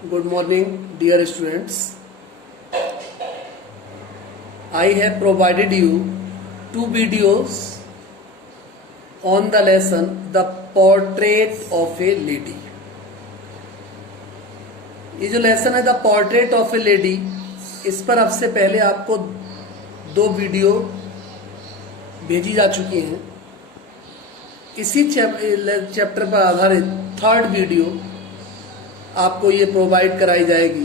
Good morning, dear students. I have provided you two videos on the lesson The Portrait of a Lady. ये जो lesson है the portrait of a lady, इस पर अब से पहले आपको दो वीडियो भेजी जा चुकी हैं। इसी चैप्टर पर आधारित थर्ड वीडियो आपको ये प्रोवाइड कराई जाएगी।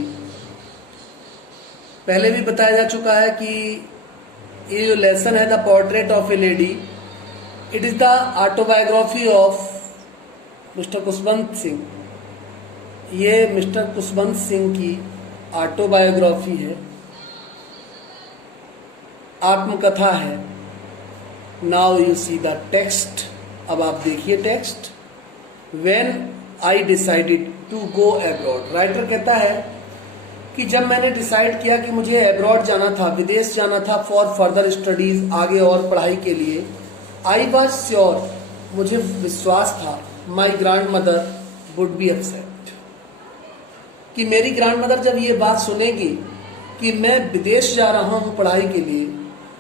पहले भी बताया जा चुका है कि ये जो लेसन है the portrait of a lady, it is the autobiography of mister Khushwant Singh. ये मिस्टर खुशवंत सिंह की ऑटोबायोग्राफी है, आत्मकथा है। Now you see the text. अब आप देखिए text. When I decided to go abroad, writer कहता है कि जब मैंने डिसाइड किया कि मुझे अब्रॉड जाना था, विदेश जाना था फॉर फर्दर स्टडीज, आगे और पढ़ाई के लिए, आई वॉज श्योर, मुझे विश्वास था, my grand mother would be upset, कि मेरी ग्रैंड मदर जब ये बात सुनेगी कि मैं विदेश जा रहा हूं पढ़ाई के लिए,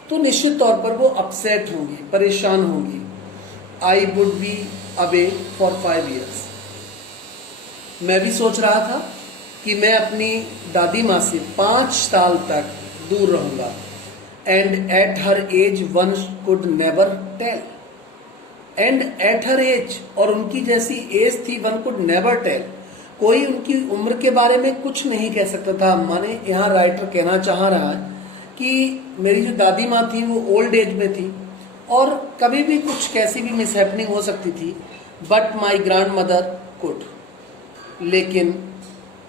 तो निश्चित तौर पर वो अपसेट होंगी, परेशान होंगी। I would be away for 5 years। मैं भी सोच रहा था कि मैं अपनी दादी माँ से 5 साल तक दूर रहूंगा। And at her age one could never tell. And at her age, और उनकी जैसी एज थी, वन कुड नेवर टेल, कोई उनकी उम्र के बारे में कुछ नहीं कह सकता था। माने यहाँ राइटर कहना चाह रहा है कि मेरी जो दादी माँ थी वो ओल्ड एज में थी और कभी भी कुछ कैसी भी मिसहैपनिंग हो सकती थी, but my grand mother could. लेकिन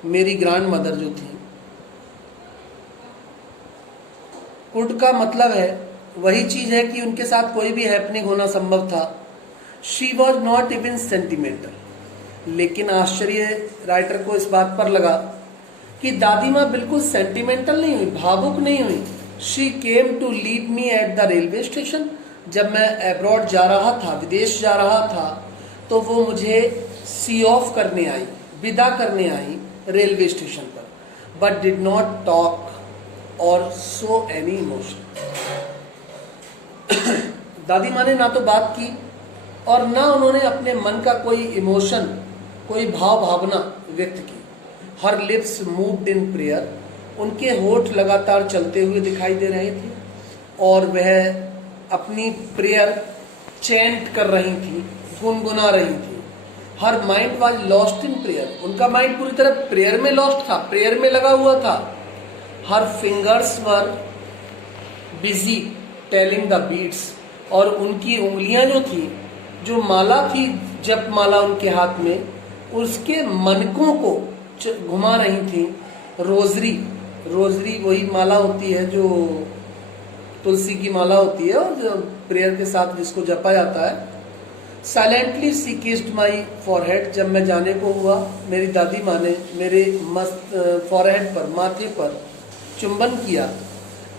मेरी ग्रैंड मदर जो थी, कुड का मतलब है वही चीज है कि उनके साथ कोई भी हैपनिंग होना संभव था। She was not even sentimental. लेकिन आश्चर्य राइटर को इस बात पर लगा कि दादी माँ बिल्कुल सेंटिमेंटल नहीं हुई, भावुक नहीं हुई। She came to leave me at the railway station. जब मैं अब्रॉड जा रहा था, विदेश जा रहा था, तो वो मुझे सी ऑफ करने आई, विदा करने आई रेलवे स्टेशन पर, बट डिड नॉट टॉक और शो एनी इमोशन। दादी माँ ने ना तो बात की और ना उन्होंने अपने मन का कोई इमोशन, कोई भाव भावना व्यक्त की। हर लिप्स मूव्ड इन प्रेयर। उनके होठ लगातार चलते हुए दिखाई दे रहे थे और वह अपनी प्रेयर चैंट कर रही थी, गुनगुना रही थी। Her mind was lost in prayer. उनका माइंड पूरी तरह प्रेयर में लॉस्ट था, प्रेयर में लगा हुआ था। Her fingers were busy telling the beats. और उनकी उंगलियां जो थी, जो माला थी, जप माला उनके हाथ में, उसके मनकों को घुमा रही थी। रोजरी, रोजरी वही माला होती है जो तुलसी की माला होती है और जो प्रेयर के साथ जिसको जपा जाता है। साइलेंटली सी किस्ड माई फॉरहेड। जब मैं जाने को हुआ, मेरी दादी माँ ने मेरे मस्त फॉरहेड पर, माथे पर चुंबन किया।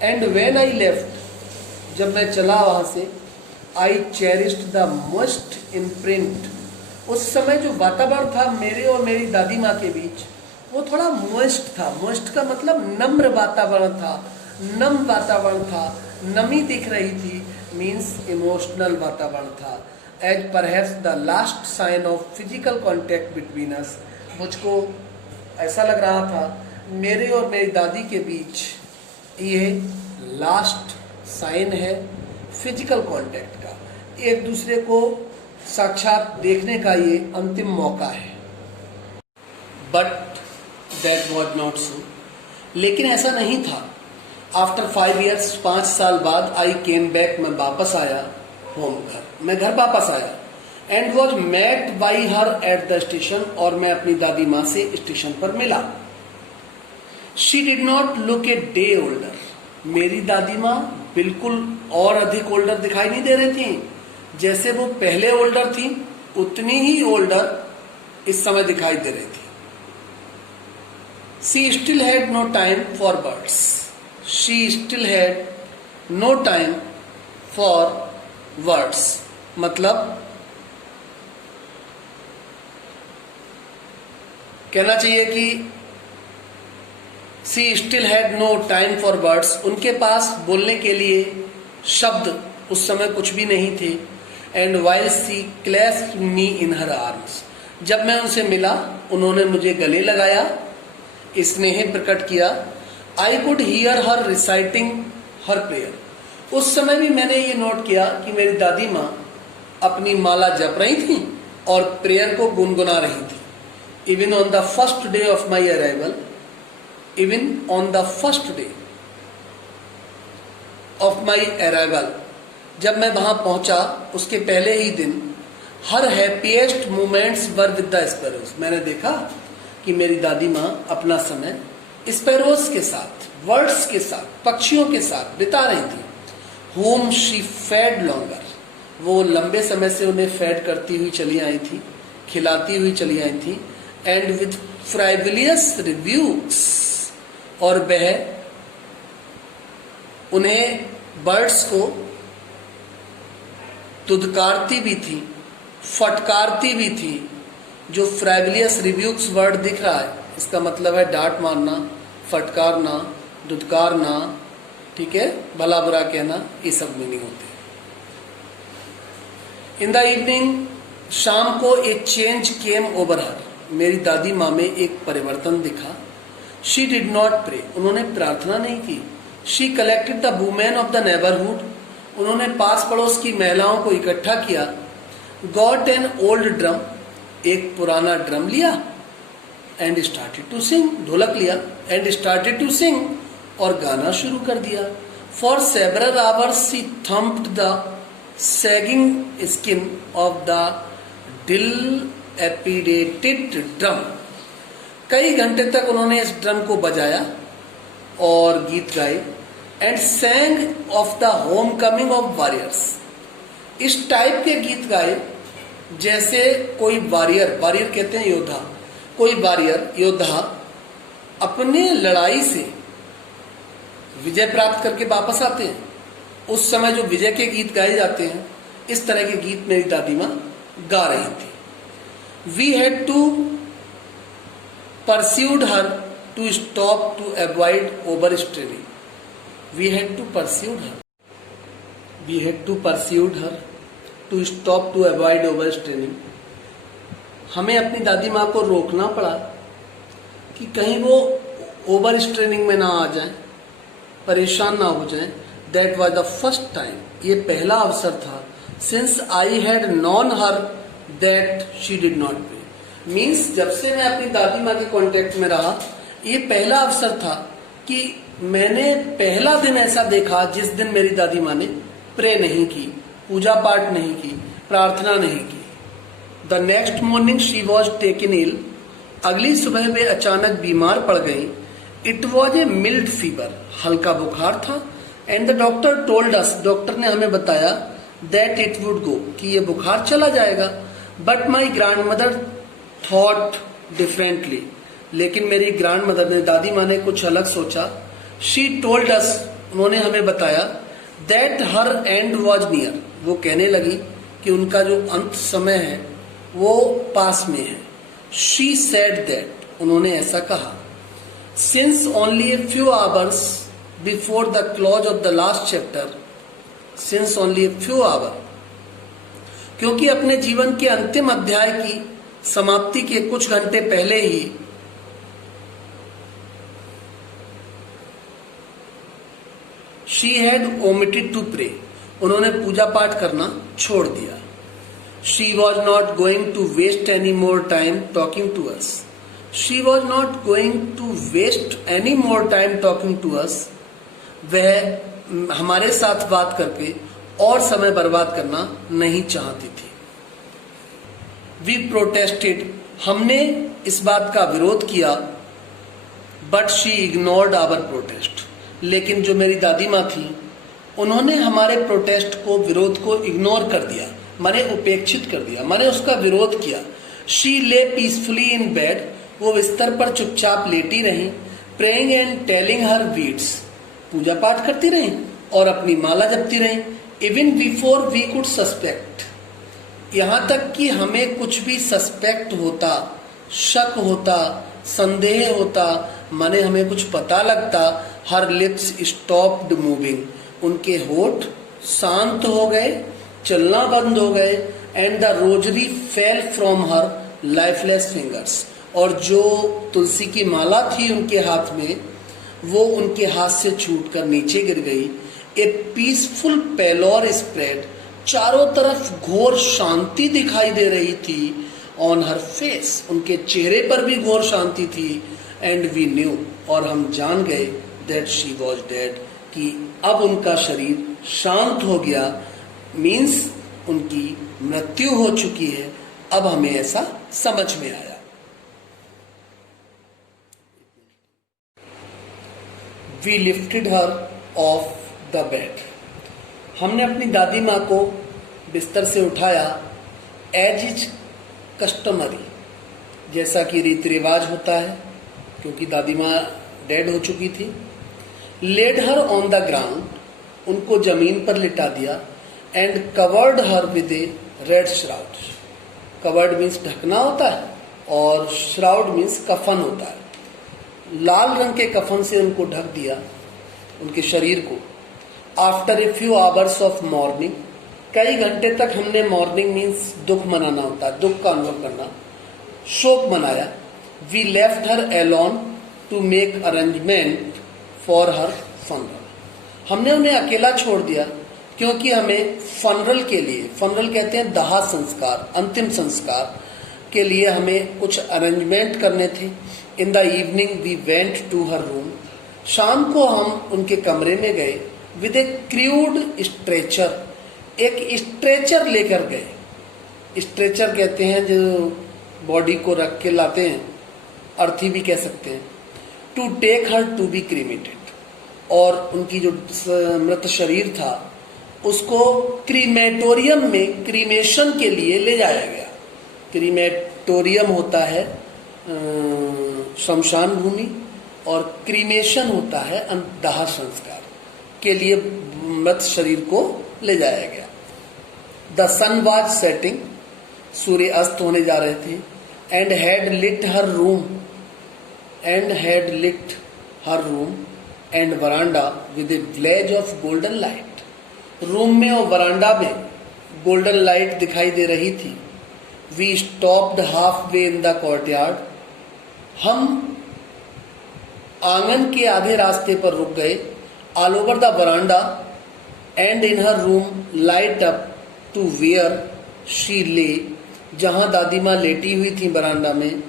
एंड व्हेन आई लेफ्ट, जब मैं चला वहां से, आई चेरिस्ड द मोस्ट इम्प्रिंट। उस समय जो वातावरण था मेरे और मेरी दादी माँ के बीच, वो थोड़ा मोस्ट था। मोस्ट का मतलब नम्र वातावरण था, नम वातावरण था, नमी दिख रही थी, मीन्स इमोशनल वातावरण था। As perhaps the last sign of physical contact between us. मुझको ऐसा लग रहा था मेरे और मेरी दादी के बीच ये लास्ट साइन है फिजिकल कॉन्टैक्ट का, एक दूसरे को साक्षात देखने का ये अंतिम मौका है। But that was not so. लेकिन ऐसा नहीं था। आफ्टर 5 years, 5 साल बाद, आई केम बैक, मैं वापस आया होम, घर, मैं घर वापस आया। And was met by her at the station. और मैं अपनी दादी माँ से स्टेशन पर मिला। She did not look a day older. मेरी दादी माँ बिल्कुल और अधिक ओल्डर दिखाई नहीं दे रही थी। जैसे वो पहले ओल्डर थी, उतनी ही ओल्डर इस समय दिखाई दे रही थी। She still had no time for words. She still had no time for words, मतलब कहना चाहिए कि she still had no time for words, उनके पास बोलने के लिए शब्द उस समय कुछ भी नहीं थे। And while she clasped me in her arms, जब मैं उनसे मिला उन्होंने मुझे गले लगाया, स्नेह प्रकट किया। I could hear her reciting her prayer, उस समय भी मैंने ये नोट किया कि मेरी दादी माँ अपनी माला जप रही थी और प्रेयर को गुनगुना रही थी। Even on the first day of my arrival, even on the first day of my arrival, जब मैं वहां पहुंचा उसके पहले ही दिन, her happiest moments were with the sparrows, मैंने देखा कि मेरी दादी माँ अपना समय स्पैरोज के साथ, बर्ड्स के साथ, पक्षियों के साथ बिता रही थी। होम शी फेड लॉन्गर, वो लंबे समय से उन्हें फेड करती हुई चली आई थी, खिलाती हुई चली आई थी। एंड विथ फ्राइवलियस रिव्यूज, और वह उन्हें बर्ड्स को दुदकारती भी थी, फटकारती भी थी। जो फ्राइवलियस रिव्यूज वर्ड दिख रहा है इसका मतलब है डांट मारना, फटकारना, दुदकारना, ठीक है, भला बुरा कहना, ये सब मीनिंग होते हैं। इन द इवनिंग, शाम को एक चेंज केम ओवर हर, मेरी दादी माँ में एक परिवर्तन दिखा। शी डिड नॉट प्रे, उन्होंने प्रार्थना नहीं की। She collected the women of the neighbourhood, उन्होंने पास पड़ोस की महिलाओं को इकट्ठा किया। गॉट एन ओल्ड ड्रम, एक पुराना ड्रम लिया। एंड स्टार्टेड टू सिंग, ढोलक लिया। एंड स्टार्टेड टू सिंग, और गाना शुरू कर दिया। For several hours she thumped the sagging skin of the dilapidated drum, कई घंटे तक उन्होंने इस ड्रम को बजाया और गीत गाए। And सैंग of the home coming of warriors, इस टाइप के गीत गाए जैसे कोई वॉरियर, वॉरियर कहते हैं योद्धा, कोई वॉरियर योद्धा अपने लड़ाई से विजय प्राप्त करके वापस आते हैं, उस समय जो विजय के गीत गाए जाते हैं, इस तरह के गीत मेरी दादी माँ गा रही थी। We had to persuade her to stop to avoid over straining, we had to persuade her, we had to persuade her to stop to avoid over straining, हमें अपनी दादी माँ को रोकना पड़ा कि कहीं वो ओवर स्ट्रेनिंग में ना आ जाए, परेशान ना हो जाए। That was the first time, ये पहला अवसर था, since I had known her that she did not pray, means जब से मैं अपनी दादी माँ के कांटेक्ट में रहा, ये पहला अवसर था कि मैंने पहला दिन ऐसा देखा जिस दिन मेरी दादी माँ ने प्रे नहीं की, पूजा पाठ नहीं की, प्रार्थना नहीं की। The next morning she was taken ill, अगली सुबह वे अचानक बीमार पड़ गई। It was a mild fever, हल्का बुखार था। And the doctor told us, doctor ने हमें बताया दैट इट वुड गो, कि ये बुखार चला जाएगा। But my grand mother thought differently, लेकिन मेरी ग्रैंड मदर ने, दादी माँ ने कुछ अलग सोचा। शी टोल्ड अस, उन्होंने हमें बताया that her and was near, वो कहने लगी कि उनका जो अंत समय है वो पास में है। शी सेड दैट, उन्होंने ऐसा कहा। Since only a few hours before the close of the last chapter, since only a few hour, क्योंकि अपने जीवन के अंतिम अध्याय की समाप्ति के कुछ घंटे पहले ही she had omitted to pray, उन्होंने पूजा पाठ करना छोड़ दिया। She was not going to waste any more time talking to us, she was not going to waste any more time talking to us, वह हमारे साथ बात करके और समय बर्बाद करना नहीं चाहती थी। वी प्रोटेस्टेड, हमने इस बात का विरोध किया। But she ignored our protest, लेकिन जो मेरी दादी माँ थी उन्होंने हमारे प्रोटेस्ट को, विरोध को इग्नोर कर दिया, माने उपेक्षित कर दिया, माने उसका विरोध किया। शी ले पीसफुली इन बेड, वो बिस्तर पर चुपचाप लेटी रही। Praying and telling her beads, पूजा पाठ करती रही और अपनी माला जपती रही। Even before we could suspect, यहाँ तक कि हमें कुछ भी सस्पेक्ट होता, शक होता, संदेह होता, माने हमें कुछ पता लगता। हर लिप्स स्टॉप्ड मूविंग, उनके होठ शांत हो गए, चलना बंद हो गए। And the rosary fell from her lifeless fingers, और जो तुलसी की माला थी उनके हाथ में, वो उनके हाथ से छूटकर नीचे गिर गई। ए पीसफुल पेलोर स्प्रेड, चारों तरफ घोर शांति दिखाई दे रही थी। ऑन हर फेस, उनके चेहरे पर भी घोर शांति थी। एंड वी न्यू, और हम जान गए, दैट शी वॉज डेड, कि अब उनका शरीर शांत हो गया, मीन्स उनकी मृत्यु हो चुकी है। अब हमें ऐसा समझ में आया। We lifted her off the bed, हमने अपनी दादी माँ को बिस्तर से उठाया। एज इज कस्टमरी, जैसा कि रीति रिवाज होता है, क्योंकि दादी माँ डेड हो चुकी थी। Laid her on the ground, उनको जमीन पर लिटा दिया। And covered her with a red shroud, covered means ढकना होता है, और श्राउड मीन्स कफन होता है। लाल रंग के कफन से उनको ढक दिया, उनके शरीर को। After a few hours of morning, कई घंटे तक हमने, मॉर्निंग मीन्स दुख मनाना होता है, दुख का अनुभव करना, शोक मनाया। We left her alone to make arrangement for her funeral, हमने उन्हें अकेला छोड़ दिया क्योंकि हमें फनरल के लिए, फनरल कहते हैं दाह संस्कार, अंतिम संस्कार के लिए हमें कुछ अरेंजमेंट करने थे। In the evening we went to her room, शाम को हम उनके कमरे में गए। विद ए क्रूड स्ट्रेचर, एक स्ट्रेचर लेकर गए। स्ट्रेचर कहते हैं जो बॉडी को रख के लाते हैं, अर्थी भी कह सकते हैं। To take her to be cremated, और उनकी जो मृत शरीर था उसको क्रीमेटोरियम में क्रीमेशन के लिए ले जाया गया। क्रीमेटोरियम होता है शमशान भूमि, और क्रीमेशन होता है दाह संस्कार के लिए मृत शरीर को ले जाया गया। द सन वाज सेटिंग, सूर्य अस्त होने जा रहे थे। And had lit her room, and had lit her room and verandah with a blaze of golden light, room में और वरांडा में गोल्डन लाइट दिखाई दे रही थी। We stopped half way in the courtyard, हम आंगन के आधे रास्ते पर रुक गए। All over the verandah and in her room light up to where she lay, जहां दादी माँ लेटी हुई थी बरांडा में,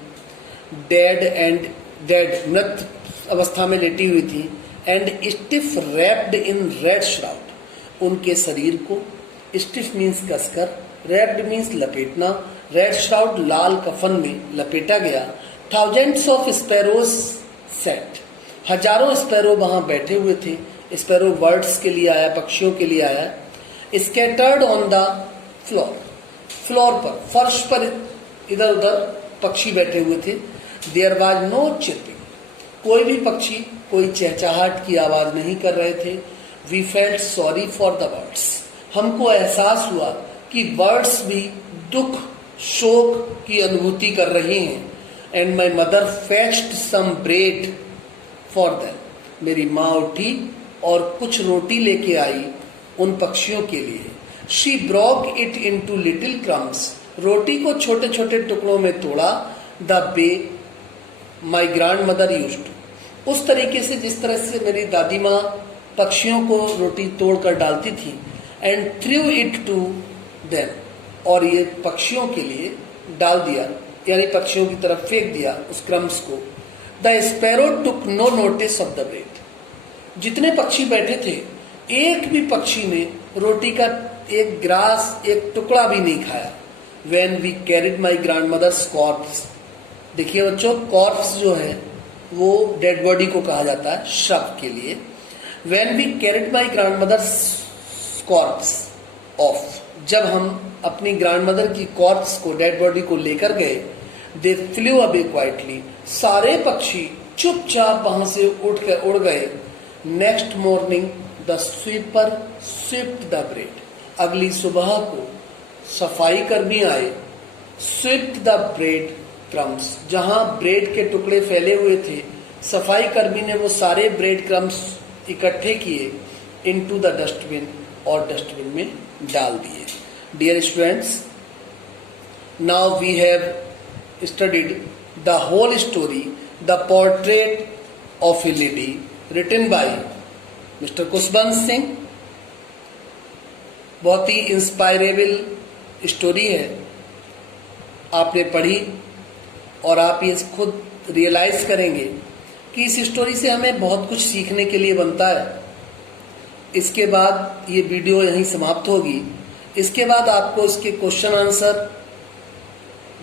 डेड मृत अवस्था में लेटी हुई थी। And stiff wrapped in red shroud, उनके शरीर को, स्टिफ मीन्स कसकर, रैप्ड मीन्स लपेटना, रेड श्राउड लाल कफन में लपेटा गया। थाउजेंड्स ऑफ स्पैरोज सेट, हजारों स्पैरो वहां बैठे हुए थे। स्पैरो बर्ड्स के लिए आया, पक्षियों के लिए आया। Scattered on the floor, floor पर, फर्श पर इधर उधर पक्षी बैठे हुए थे। देयर वाज नो चिर्पिंग, कोई भी पक्षी कोई चहचहाट की आवाज नहीं कर रहे थे। We felt sorry for the birds, हमको एहसास हुआ कि बर्ड्स भी दुख शोक की अनुभूति कर रही हैं। And my mother fetched some bread for them, मेरी माँ उठी और कुछ रोटी लेके आई उन पक्षियों के लिए। She broke it into little crumbs, रोटी को छोटे छोटे टुकड़ों में तोड़ा। The way my grandmother used to, उस तरीके से जिस तरह से मेरी दादी माँ पक्षियों को रोटी तोड़कर डालती थी। And threw it to them, और ये पक्षियों के लिए डाल दिया, यानी पक्षियों की तरफ फेंक दिया उस क्रम्स को। The sparrows took no notice of the bread, जितने पक्षी बैठे थे एक भी पक्षी ने रोटी का एक ग्रास, एक टुकड़ा भी नहीं खाया। When we carried my grandmother's corpse, देखिए बच्चों, कॉर्प्स जो है वो डेड बॉडी को कहा जाता है, शव के लिए। When we carried my grandmother's corpse off, जब हम अपनी ग्रैंडमदर की कॉर्प्स को, डेड बॉडी को लेकर गए, दे फ्लू अवे क्वाइटली, सारे पक्षी चुपचाप वहां से उड़ गए। Next morning the sweeper swept the bread, अगली सुबह को सफाई कर्मी आए। स्वीप्ड द ब्रेड क्रम्स, जहां ब्रेड के टुकड़े फैले हुए थे सफाई कर्मी ने वो सारे ब्रेड क्रम्स इकट्ठे किए इनटू द डस्टबिन और डस्टबिन में डाल दिए। Dear students, now we have studied the whole story, the portrait of a lady, written by Mr. Khushwant Singh. बहुत ही इंस्पायरेबल स्टोरी है, आपने पढ़ी और आप ये खुद रियलाइज करेंगे कि इस स्टोरी से हमें बहुत कुछ सीखने के लिए बनता है। इसके बाद ये वीडियो यहीं समाप्त होगी। इसके बाद आपको इसके क्वेश्चन आंसर,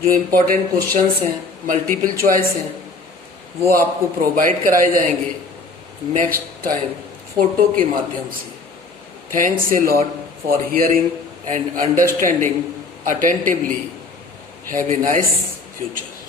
जो इम्पोर्टेंट क्वेश्चंस हैं, मल्टीपल चॉइस हैं, वो आपको प्रोवाइड कराए जाएंगे नेक्स्ट टाइम फोटो के माध्यम से। Thanks a lot for hearing and understanding attentively. Have a nice future.